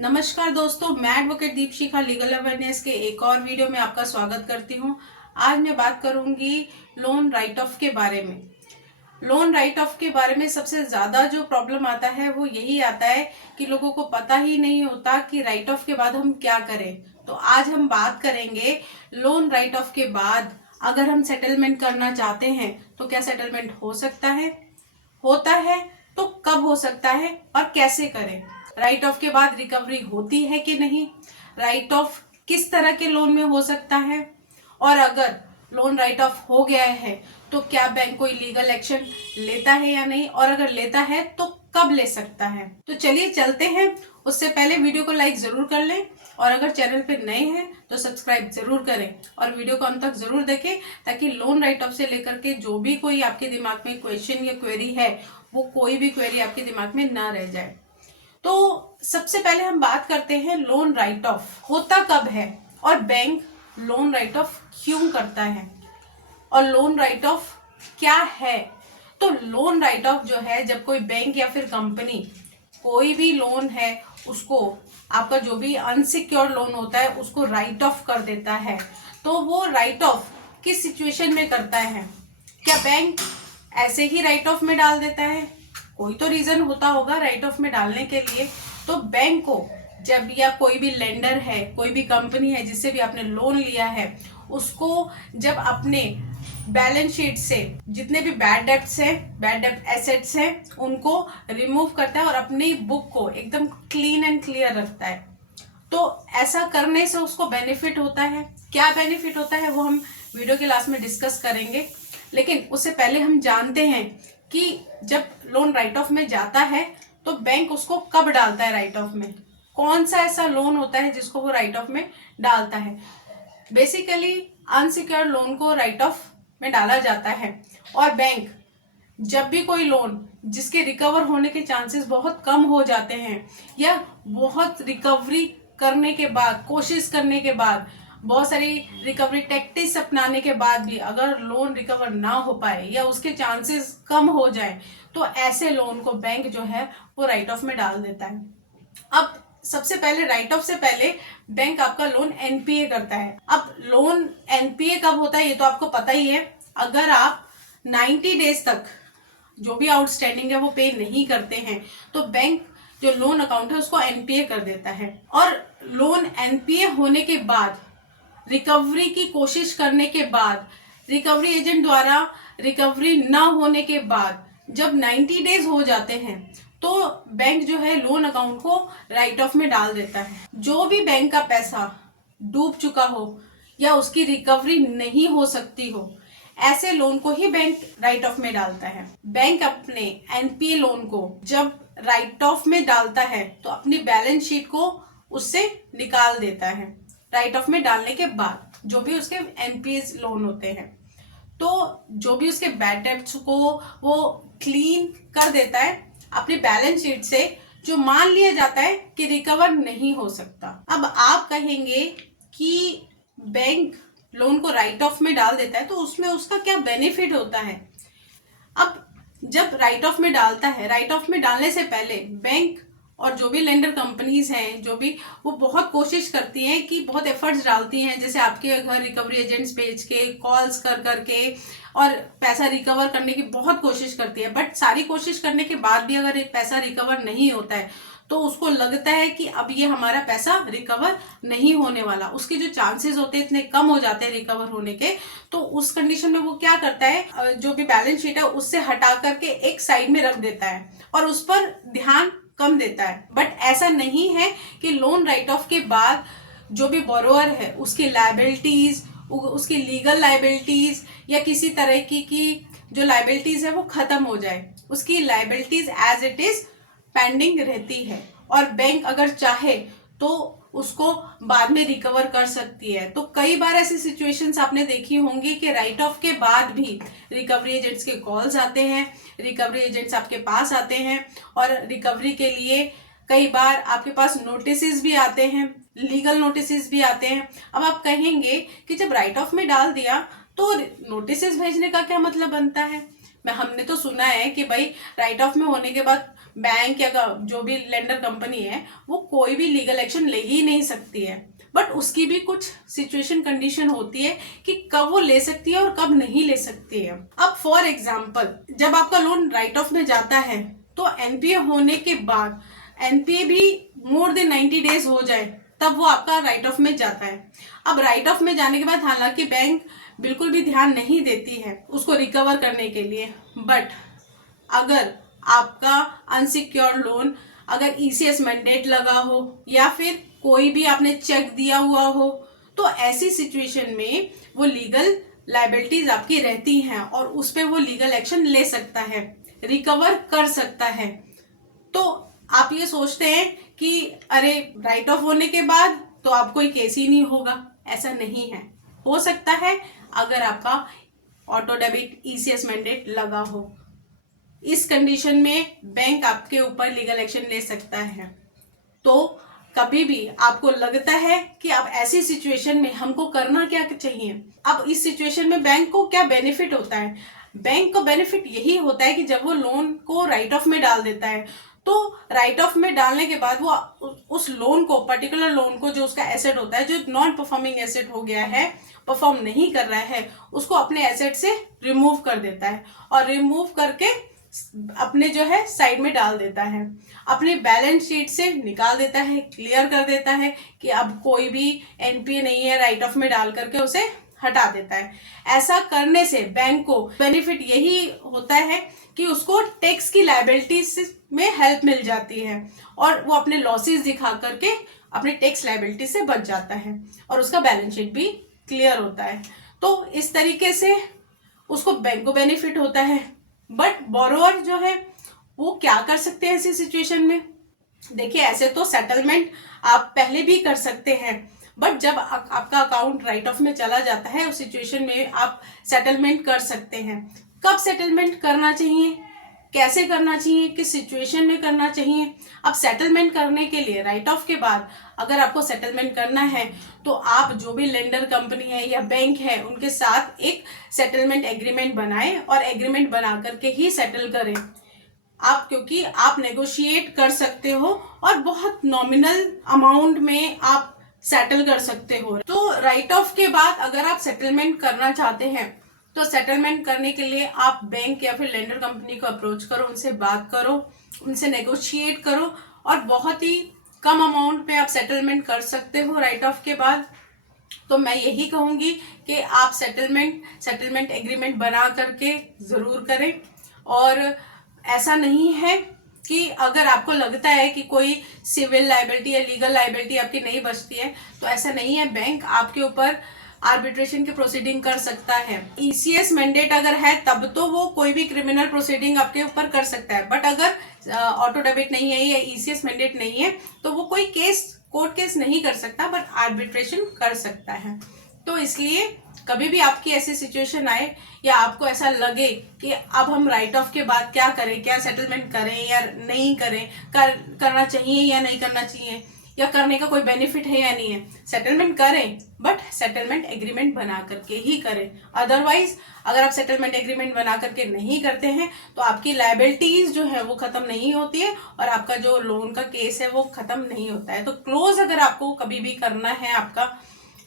नमस्कार दोस्तों, मैं एडवोकेट दीपशिखा लीगल अवेयरनेस के एक और वीडियो में आपका स्वागत करती हूं। आज मैं बात करूंगी लोन राइट ऑफ के बारे में। लोन राइट ऑफ के बारे में सबसे ज़्यादा जो प्रॉब्लम आता है वो यही आता है कि लोगों को पता ही नहीं होता कि राइट ऑफ के बाद हम क्या करें। तो आज हम बात करेंगे लोन राइट ऑफ के बाद अगर हम सेटलमेंट करना चाहते हैं तो क्या सेटलमेंट हो सकता है, होता है तो कब हो सकता है और कैसे करें। राइट ऑफ के बाद रिकवरी होती है कि नहीं, राइट ऑफ किस तरह के लोन में हो सकता है, और अगर लोन राइट ऑफ हो गया है तो क्या बैंक कोई लीगल एक्शन लेता है या नहीं, और अगर लेता है तो कब ले सकता है। तो चलिए चलते हैं। उससे पहले वीडियो को लाइक जरूर कर लें और अगर चैनल पे नए हैं तो सब्सक्राइब जरूर करें और वीडियो को अंत तक जरूर देखें ताकि लोन राइट ऑफ से लेकर के जो भी कोई आपके दिमाग में क्वेश्चन या क्वेरी है वो कोई भी क्वेरी आपके दिमाग में ना रह जाए। तो सबसे पहले हम बात करते हैं लोन राइट ऑफ होता कब है और बैंक लोन राइट ऑफ क्यों करता है और लोन राइट ऑफ क्या है। तो लोन राइट ऑफ जो है, जब कोई बैंक या फिर कंपनी कोई भी लोन है उसको, आपका जो भी अनसिक्योर्ड लोन होता है उसको राइट ऑफ कर देता है, तो वो राइट ऑफ किस सिचुएशन में करता है। क्या बैंक ऐसे ही राइट ऑफ में डाल देता है? कोई तो रीजन होता होगा राइट ऑफ में डालने के लिए। तो बैंक को जब, या कोई भी लेंडर है, कोई भी कंपनी है जिससे भी आपने लोन लिया है, उसको जब अपने बैलेंस शीट से जितने भी बैड डेब्ट्स हैं, बैड डेब्ट एसेट्स हैं, उनको रिमूव करता है और अपनी बुक को एकदम क्लीन एंड क्लियर रखता है। तो ऐसा करने से उसको बेनिफिट होता है। क्या बेनिफिट होता है वो हम वीडियो के लास्ट में डिस्कस करेंगे, लेकिन उससे पहले हम जानते हैं कि जब लोन राइट ऑफ में जाता है तो बैंक उसको कब डालता है राइट ऑफ में। कौन सा ऐसा लोन होता है जिसको वो राइट ऑफ में डालता है। बेसिकली अनसिक्योर्ड लोन को राइट ऑफ में डाला जाता है और बैंक जब भी कोई लोन जिसके रिकवर होने के चांसेस बहुत कम हो जाते हैं या बहुत रिकवरी करने के बाद, कोशिश करने के बाद, बहुत सारी रिकवरी टैक्टिक्स अपनाने के बाद भी अगर लोन रिकवर ना हो पाए या उसके चांसेस कम हो जाए तो ऐसे लोन को बैंक जो है वो राइट ऑफ में डाल देता है। अब सबसे पहले राइट ऑफ से पहले बैंक आपका लोन एनपीए करता है। अब लोन एनपीए कब होता है ये तो आपको पता ही है। अगर आप 90 डेज तक जो भी आउटस्टैंडिंग है वो पे नहीं करते हैं तो बैंक जो लोन अकाउंट है उसको एनपीए कर देता है। और लोन एनपीए होने के बाद, रिकवरी की कोशिश करने के बाद, रिकवरी एजेंट द्वारा रिकवरी ना होने के बाद जब 90 डेज हो जाते हैं तो बैंक जो है लोन अकाउंट को राइट ऑफ में डाल देता है। जो भी बैंक का पैसा डूब चुका हो या उसकी रिकवरी नहीं हो सकती हो, ऐसे लोन को ही बैंक राइट ऑफ में डालता है। बैंक अपने एनपीए लोन को जब राइट ऑफ में डालता है तो अपनी बैलेंस शीट को उससे निकाल देता है राइट ऑफ में डालने के बाद। जो भी उसके एनपीए लोन होते हैं तो जो भी उसके बैड डेब्ट्स को वो क्लीन कर देता है अपनी बैलेंस शीट से, जो मान लिया जाता है कि रिकवर नहीं हो सकता। अब आप कहेंगे कि बैंक लोन को राइट ऑफ में डाल देता है तो उसमें उसका क्या बेनिफिट होता है। अब जब राइट ऑफ में डालता है, राइट ऑफ में डालने से पहले बैंक और जो भी लेंडर कंपनीज हैं, जो भी, वो बहुत कोशिश करती हैं कि बहुत एफर्ट्स डालती हैं, जैसे आपके घर रिकवरी एजेंट्स भेज के, कॉल्स कर करके और पैसा रिकवर करने की बहुत कोशिश करती है। बट सारी कोशिश करने के बाद भी अगर पैसा रिकवर नहीं होता है तो उसको लगता है कि अब ये हमारा पैसा रिकवर नहीं होने वाला, उसके जो चांसेस होते हैं इतने कम हो जाते हैं रिकवर होने के। तो उस कंडीशन में वो क्या करता है, जो भी बैलेंस शीट है उससे हटा करके एक साइड में रख देता है और उस पर ध्यान कम देता है। बट ऐसा नहीं है कि लोन राइट ऑफ के बाद जो भी बोरोअर है उसकी लायबिलिटीज, उसकी लीगल लायबिलिटीज या किसी तरह की जो लायबिलिटीज है वो खत्म हो जाए। उसकी liabilities as it is pending रहती है और बैंक अगर चाहे तो उसको बाद में रिकवर कर सकती है। तो कई बार ऐसी सिचुएशंस आपने देखी होंगी कि राइट ऑफ के बाद भी रिकवरी एजेंट्स के कॉल्स आते हैं, रिकवरी एजेंट्स आपके पास आते हैं और रिकवरी के लिए कई बार आपके पास नोटिसेस भी आते हैं, लीगल नोटिसेस भी आते हैं। अब आप कहेंगे कि जब राइट ऑफ में डाल दिया तो नोटिसेस भेजने का क्या मतलब बनता है। हमने तो सुना है कि भाई राइट ऑफ में होने के बाद बैंक या जो भी लेंडर कंपनी है वो कोई भी लीगल एक्शन ले ही नहीं सकती है, बट उसकी भी कुछ सिचुएशन कंडीशन होती है कि कब वो ले सकती है और कब नहीं ले सकती है। अब फॉर एग्जाम्पल जब आपका लोन राइट ऑफ में जाता है तो एनपीए होने के बाद, एनपीए भी मोर देन 90 डेज हो जाए तब वो आपका राइट ऑफ में जाता है। अब राइट ऑफ में जाने के बाद हालांकि बैंक बिल्कुल भी ध्यान नहीं देती है उसको रिकवर करने के लिए, बट अगर आपका अनसिक्योर्ड लोन अगर ईसीएस मैंडेट लगा हो या फिर कोई भी आपने चेक दिया हुआ हो, तो ऐसी सिचुएशन में वो लीगल लायबिलिटीज आपकी रहती हैं और उस पर वो लीगल एक्शन ले सकता है, रिकवर कर सकता है। तो आप ये सोचते हैं कि अरे राइट ऑफ होने के बाद तो आप कोई केस ही नहीं होगा, ऐसा नहीं है। हो सकता है अगर आपका ऑटो डेबिट ईसीएस मैंडेट लगा हो, इस कंडीशन में बैंक आपके ऊपर लीगल एक्शन ले सकता है। तो कभी भी आपको लगता है कि अब ऐसी सिचुएशन में हमको करना क्या चाहिए, अब इस सिचुएशन में बैंक को क्या बेनिफिट होता है? बैंक को बेनिफिट यही होता है कि जब वो लोन को राइट ऑफ में डाल देता है तो राइट ऑफ में डालने के बाद वो उस लोन को, पर्टिकुलर लोन को, जो उसका एसेट होता है, जो नॉन परफॉर्मिंग एसेट हो गया है, परफॉर्म नहीं कर रहा है, उसको अपने एसेट से रिमूव कर देता है और रिमूव करके अपने जो है साइड में डाल देता है, अपने बैलेंस शीट से निकाल देता है, क्लियर कर देता है कि अब कोई भी एनपीए नहीं है, राइट ऑफ में डाल करके उसे हटा देता है। ऐसा करने से बैंक को बेनिफिट यही होता है कि उसको टैक्स की लायबिलिटीज में हेल्प मिल जाती है और वो अपने लॉसेस दिखा करके अपने टैक्स लायबिलिटी से बच जाता है और उसका बैलेंस शीट भी क्लियर होता है। तो इस तरीके से उसको बैंक को बेनिफिट होता है। बट बोरोअर जो है वो क्या कर सकते हैं ऐसी सिचुएशन में? देखिए, ऐसे तो सेटलमेंट आप पहले भी कर सकते हैं, बट जब आपका अकाउंट राइट ऑफ में चला जाता है उस सिचुएशन में आप सेटलमेंट कर सकते हैं। कब सेटलमेंट करना चाहिए, कैसे करना चाहिए, किस सिचुएशन में करना चाहिए? अब सेटलमेंट करने के लिए राइट ऑफ के बाद अगर आपको सेटलमेंट करना है तो आप जो भी लेंडर कंपनी है या बैंक है उनके साथ एक सेटलमेंट एग्रीमेंट बनाएं और एग्रीमेंट बना करके ही सेटल करें आप, क्योंकि आप नेगोशिएट कर सकते हो और बहुत नॉमिनल अमाउंट में आप सेटल कर सकते हो। तो राइट ऑफ के बाद अगर आप सेटलमेंट करना चाहते हैं तो सेटलमेंट करने के लिए आप बैंक या फिर लेंडर कंपनी को अप्रोच करो, उनसे बात करो, उनसे नेगोशिएट करो और बहुत ही कम अमाउंट पे आप सेटलमेंट कर सकते हो राइट ऑफ के बाद। तो मैं यही कहूँगी कि आप सेटलमेंट एग्रीमेंट बना करके ज़रूर करें। और ऐसा नहीं है कि अगर आपको लगता है कि कोई सिविल लायबिलिटी या लीगल लायबिलिटी आपकी नहीं बचती है तो ऐसा नहीं है, बैंक आपके ऊपर आर्बिट्रेशन की प्रोसीडिंग कर सकता है। ईसीएस मैंडेट अगर है तब तो वो कोई भी क्रिमिनल प्रोसीडिंग आपके ऊपर कर सकता है, बट अगर ऑटो डेबिट नहीं है या ईसीएस मैंडेट नहीं है तो वो कोई कोर्ट केस नहीं कर सकता, बट आर्बिट्रेशन कर सकता है। तो इसलिए कभी भी आपकी ऐसी सिचुएशन आए या आपको ऐसा लगे कि अब हम राइट ऑफ के बाद क्या करें, क्या सेटलमेंट करें या नहीं करें, करना चाहिए या नहीं करना चाहिए, या करने का कोई बेनिफिट है या नहीं है, सेटलमेंट करें, बट सेटलमेंट एग्रीमेंट बना करके ही करें। अदरवाइज अगर आप सेटलमेंट एग्रीमेंट बना करके नहीं करते हैं तो आपकी लायबिलिटीज जो है वो खत्म नहीं होती है और आपका जो लोन का केस है वो खत्म नहीं होता है। तो क्लोज अगर आपको कभी भी करना है आपका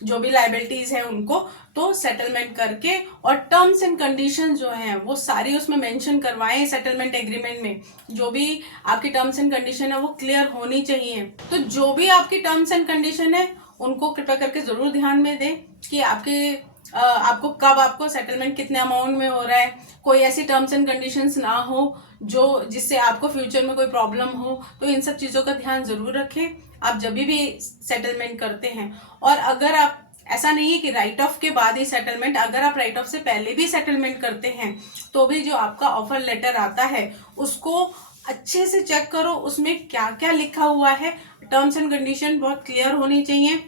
जो भी लायबिलिटीज है उनको, तो सेटलमेंट करके और टर्म्स एंड कंडीशन जो हैं वो सारी उसमें मेंशन करवाएं। सेटलमेंट एग्रीमेंट में जो भी आपकी टर्म्स एंड कंडीशन है वो क्लियर होनी चाहिए। तो जो भी आपकी टर्म्स एंड कंडीशन है उनको कृपया करके जरूर ध्यान में दें कि आपको कब आपको सेटलमेंट कितने अमाउंट में हो रहा है, कोई ऐसी टर्म्स एंड कंडीशंस ना हो जो जिससे आपको फ्यूचर में कोई प्रॉब्लम हो। तो इन सब चीज़ों का ध्यान जरूर रखें आप जब भी सेटलमेंट करते हैं। और अगर आप, ऐसा नहीं है कि राइट ऑफ के बाद ही सेटलमेंट, अगर आप राइट ऑफ से पहले भी सेटलमेंट करते हैं तो भी जो आपका ऑफर लेटर आता है उसको अच्छे से चेक करो, उसमें क्या क्या लिखा हुआ है। टर्म्स एंड कंडीशन बहुत क्लियर होनी चाहिए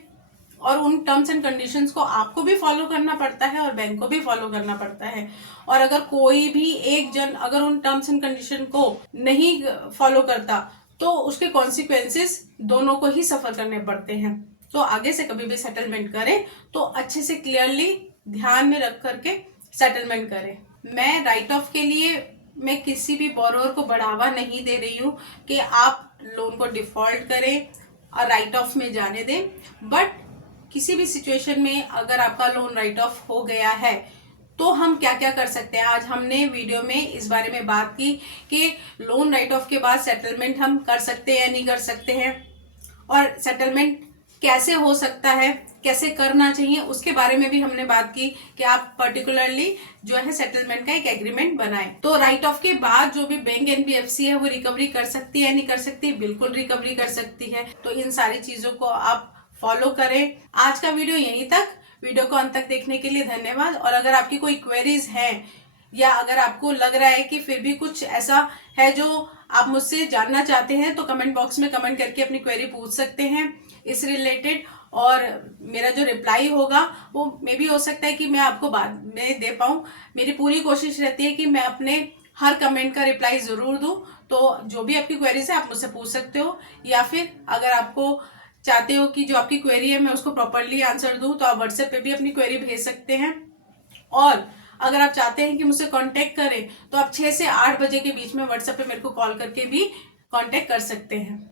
और उन टर्म्स एंड कंडीशंस को आपको भी फॉलो करना पड़ता है और बैंक को भी फॉलो करना पड़ता है। और अगर कोई भी एक जन अगर उन टर्म्स एंड कंडीशन को नहीं फॉलो करता तो उसके कॉन्सिक्वेंसेस दोनों को ही सफर करने पड़ते हैं। तो आगे से कभी भी सेटलमेंट करें तो अच्छे से क्लियरली ध्यान में रख करके सेटलमेंट करें। मैं राइट ऑफ के लिए मैं किसी भी बोरोवर को बढ़ावा नहीं दे रही हूँ कि आप लोन को डिफॉल्ट करें और राइट ऑफ में जाने दें, बट किसी भी सिचुएशन में अगर आपका लोन राइट ऑफ हो गया है तो हम क्या क्या कर सकते हैं। आज हमने वीडियो में इस बारे में बात की कि लोन राइट ऑफ के बाद सेटलमेंट हम कर सकते हैं या नहीं कर सकते हैं, और सेटलमेंट कैसे हो सकता है, कैसे करना चाहिए, उसके बारे में भी हमने बात की कि आप पर्टिकुलरली जो है सेटलमेंट का एक एग्रीमेंट बनाएं। तो राइट ऑफ के बाद जो भी बैंक एनबीएफसी है वो रिकवरी कर सकती है या नहीं कर सकती, बिल्कुल रिकवरी कर सकती है। तो इन सारी चीजों को आप फॉलो करें। आज का वीडियो यहीं तक। वीडियो को अंत तक देखने के लिए धन्यवाद। और अगर आपकी कोई क्वेरीज हैं या अगर आपको लग रहा है कि फिर भी कुछ ऐसा है जो आप मुझसे जानना चाहते हैं तो कमेंट बॉक्स में कमेंट करके अपनी क्वेरी पूछ सकते हैं इस रिलेटेड, और मेरा जो रिप्लाई होगा वो मे भी हो सकता है कि मैं आपको बाद में दे पाऊँ। मेरी पूरी कोशिश रहती है कि मैं अपने हर कमेंट का रिप्लाई ज़रूर दूँ। तो जो भी आपकी क्वेरीज है आप मुझसे पूछ सकते हो, या फिर अगर आपको चाहते हो कि जो आपकी क्वेरी है मैं उसको प्रॉपरली आंसर दूं तो आप व्हाट्सएप पे भी अपनी क्वेरी भेज सकते हैं। और अगर आप चाहते हैं कि मुझसे कांटेक्ट करें तो आप 6 से 8 बजे के बीच में व्हाट्सएप पे मेरे को कॉल करके भी कांटेक्ट कर सकते हैं।